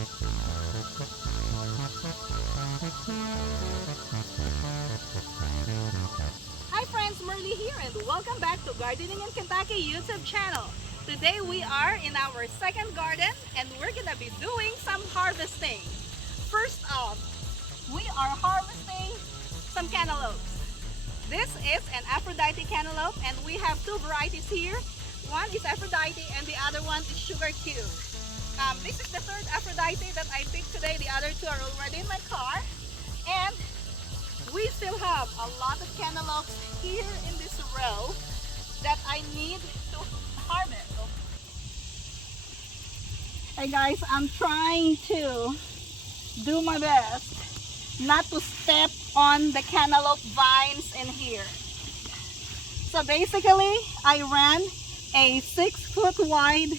Hi friends, Merly here and welcome back to Gardening in Kentucky YouTube channel. Today we are in our second garden and we're gonna be doing some harvesting. First off, we are harvesting some cantaloupes. This is an Aphrodite cantaloupe and we have two varieties here. One is Aphrodite and the other one is Sugar Cube. This is the third Aphrodite that I picked today. The other two are already in my car. And we still have a lot of cantaloupes here in this row that I need to harvest. Hey guys, I'm trying to do my best not to step on the cantaloupe vines in here. So basically, I ran a 6-foot wide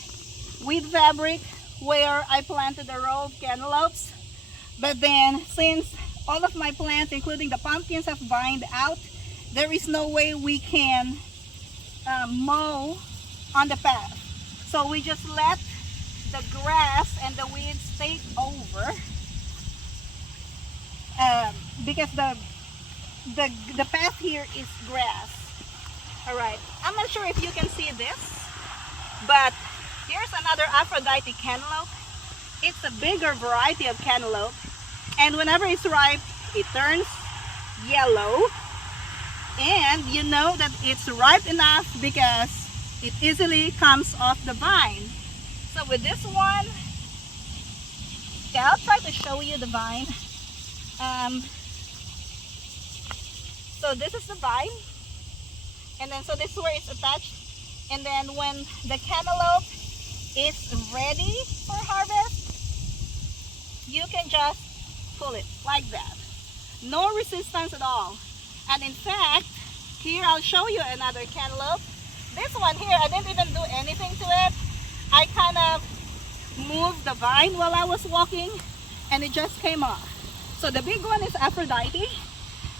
weed fabric where I planted a row of cantaloupes. But then, since all of my plants, including the pumpkins, have vined out, there is no way we can mow on the path. So we just let the grass and the weeds take over because the path here is grass. All right, I'm not sure if you can see this, but here's another Aphrodite cantaloupe. It's a bigger variety of cantaloupe, and whenever it's ripe, it turns yellow, and you know that it's ripe enough because it easily comes off the vine. So with this one, yeah, I'll try to show you the vine. So this is the vine, and then so this is where it's attached, and then when the cantaloupe is ready for harvest, you can just pull it like that. No resistance at all. And in fact, here I'll show you another cantaloupe. This one here, I didn't even do anything to it. I kind of moved the vine while I was walking and it just came off. So the big one is Aphrodite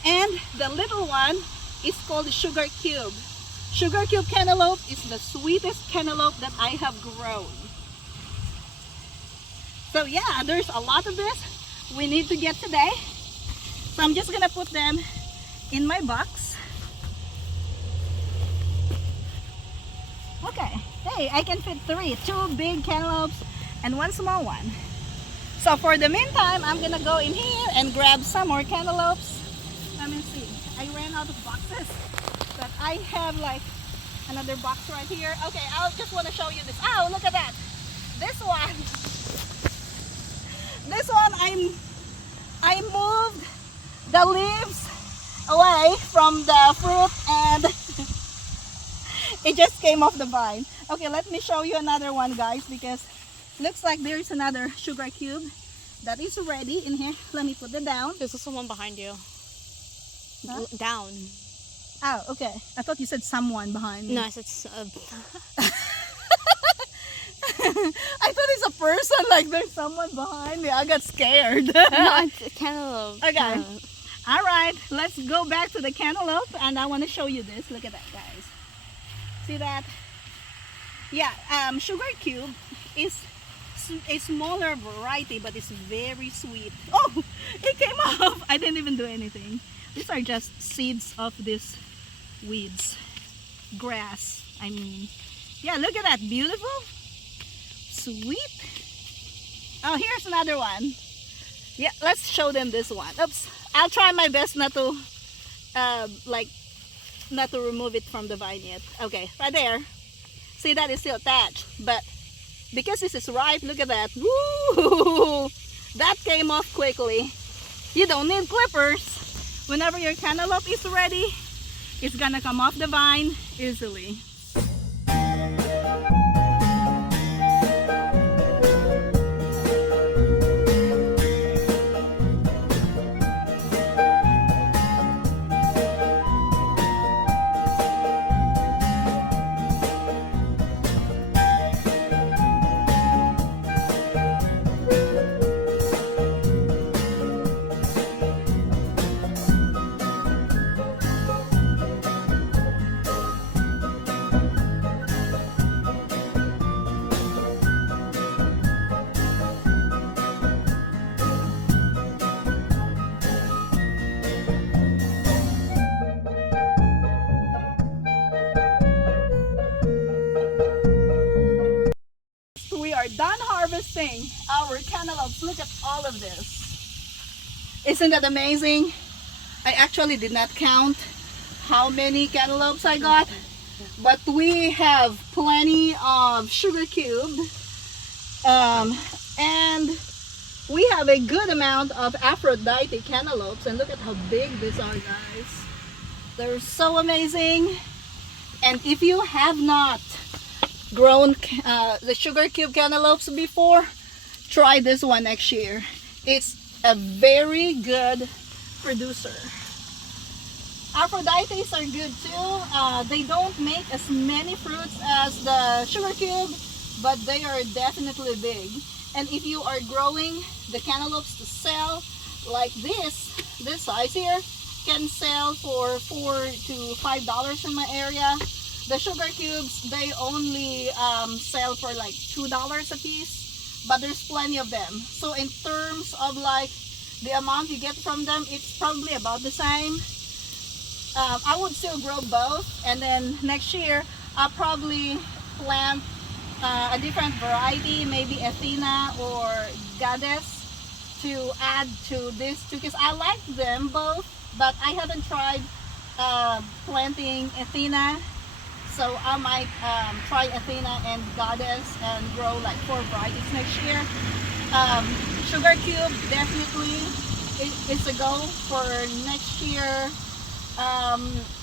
and the little one is called Sugar Cube. Sugar Cube cantaloupe is the sweetest cantaloupe that I have grown. So yeah, there's a lot of this we need to get today. So I'm just gonna put them in my box. Okay, hey, I can fit 3. 2 big cantaloupes and 1 small one. So for the meantime, I'm gonna go in here and grab some more cantaloupes. Let me see, I ran out of boxes, but I have like another box right here. Okay, I just want to show you this. Oh, look at that. This one I moved the leaves away from the fruit and it just came off the vine. Okay, let me show you another one, guys, because looks like there is another Sugar Cube that is ready in here. Let me put it down. There's also one behind you. Huh? Down. Oh, okay. I thought you said someone behind me. No, I said I thought it's a person, like there's someone behind me. I got scared. no, it's a cantaloupe. Okay. All right, let's go back to the cantaloupe and I want to show you this. Look at that, guys. See that? Yeah, Sugar Cube is a smaller variety, but it's very sweet. Oh, it came off. I didn't even do anything. These are just seeds of these weeds. Grass, I mean. Yeah, look at that. Beautiful. Sweet. Oh, here's another one. Yeah, let's show them this one. Oops. I'll try my best not to not to remove it from the vine yet. Okay, right there. See, that is still attached, but because this is ripe, look at that. Woo! That came off quickly. You don't need clippers. Whenever your cantaloupe is ready, it's gonna come off the vine easily. are done harvesting our cantaloupes. Look at all of this. Isn't that amazing? I actually did not count how many cantaloupes I got, but we have plenty of sugar cube, and we have a good amount of Aphrodite cantaloupes. And look at how big these are, guys. They're so amazing. And if you have not grown the sugar cube cantaloupes before, try this one next year. It's a very good producer. Aphrodites are good too. They don't make as many fruits as the sugar cube, but they are definitely big. And if you are growing the cantaloupes to sell, like this size here, can sell for $4 to $5 in my area. The sugar cubes, they only sell for like $2 a piece, but there's plenty of them. So in terms of like the amount you get from them, it's probably about the same. I would still grow both, and then next year I'll probably plant a different variety, maybe Athena or Goddess, to add to this too, because I like them both, but I haven't tried planting Athena. So I might try Athena and Goddess and grow like 4 varieties next year. Sugar cube definitely is a go for next year.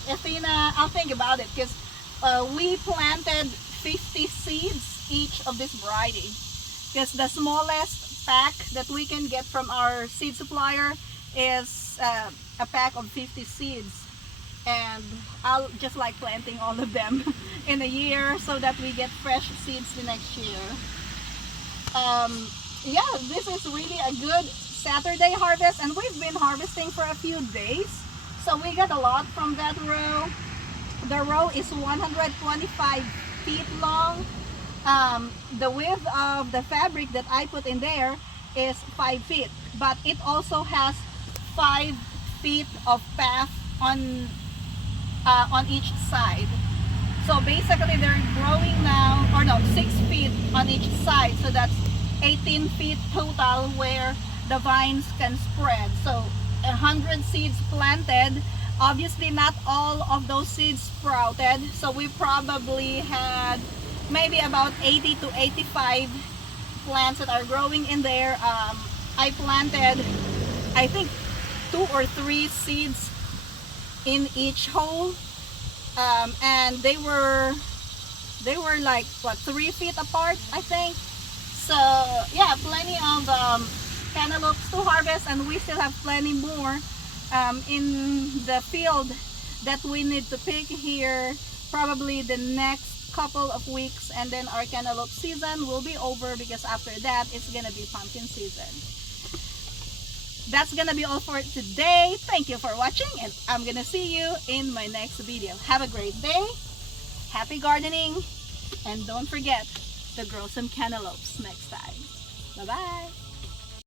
Athena, I'll think about it, because we planted 50 seeds each of this variety, because the smallest pack that we can get from our seed supplier is a pack of 50 seeds. And I'll just like planting all of them in a year so that we get fresh seeds the next year. Yeah, this is really a good Saturday harvest, and we've been harvesting for a few days, so we got a lot from that row. The row is 125 feet long. The width of the fabric that I put in there is 5 feet, but it also has 5 feet of path on each side. So basically they're growing now, or no, 6 feet on each side, so that's 18 feet total where the vines can spread. So 100 seeds planted. Obviously not all of those seeds sprouted, so we probably had maybe about 80 to 85 plants that are growing in there. I planted, I think, 2 or 3 seeds in each hole, and they were like what, 3 feet apart, I think. So yeah, plenty of cantaloupes to harvest, and we still have plenty more in the field that we need to pick here probably the next couple of weeks, and then our cantaloupe season will be over, because after that it's gonna be pumpkin season. That's gonna be all for today. Thank you for watching, and I'm gonna see you in my next video. Have a great day, happy gardening, and don't forget to grow some cantaloupes next time. Bye bye.